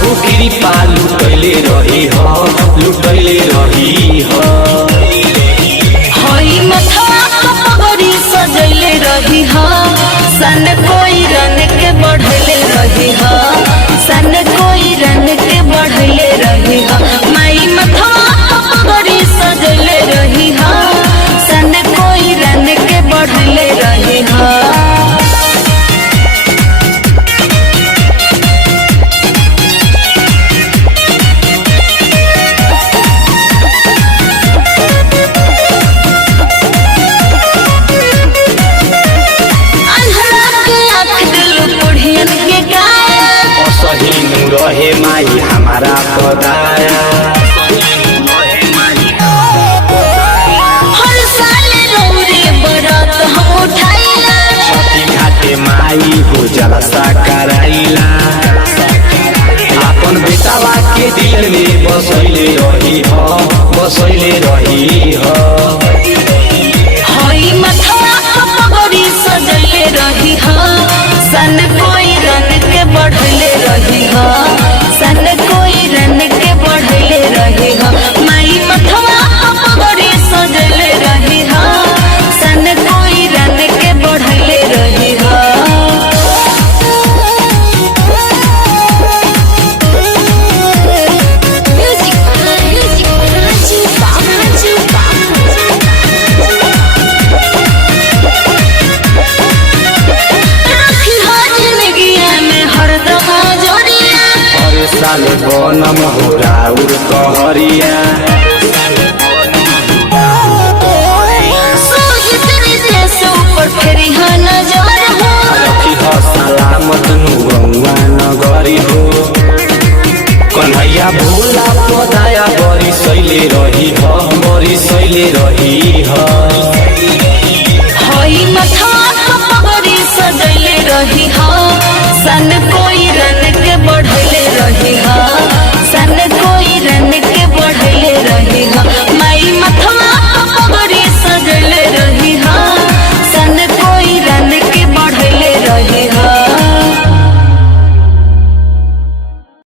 हो कृपा लुटैले रही हो लुटैले रही हो हई मथवा पगड़ी सजैले रही हो सन कोई रन के बढ़ले रही हो सन कोई रन के बढ़ले रही हो माई मथवा पगड़ी सजैले रही हो सन कोई रन के बढ़ले रही हो। रहे माई हमारा पदाया हर साल रौरे बरत हम उठाइला छठी घाटे माई हो जलसा कराइला अपन बेटावा के दिल में बसैले रही हो बसैले रही हो हई मथवा पगड़ी सजले रही हो सन कोई रन के बढ़ले रही हो सन कोई रन के बढ़ले रही हो माई मथवा पगड़ी सजले रही हो सन कोई रन के बढ़ले रही हो। साल बनम हो राउर कहरिया रखी हो सलामत नुआ नगरी हो कन्हैया भोला पदाया बरी सैले रही हो बरी सैले रही हो।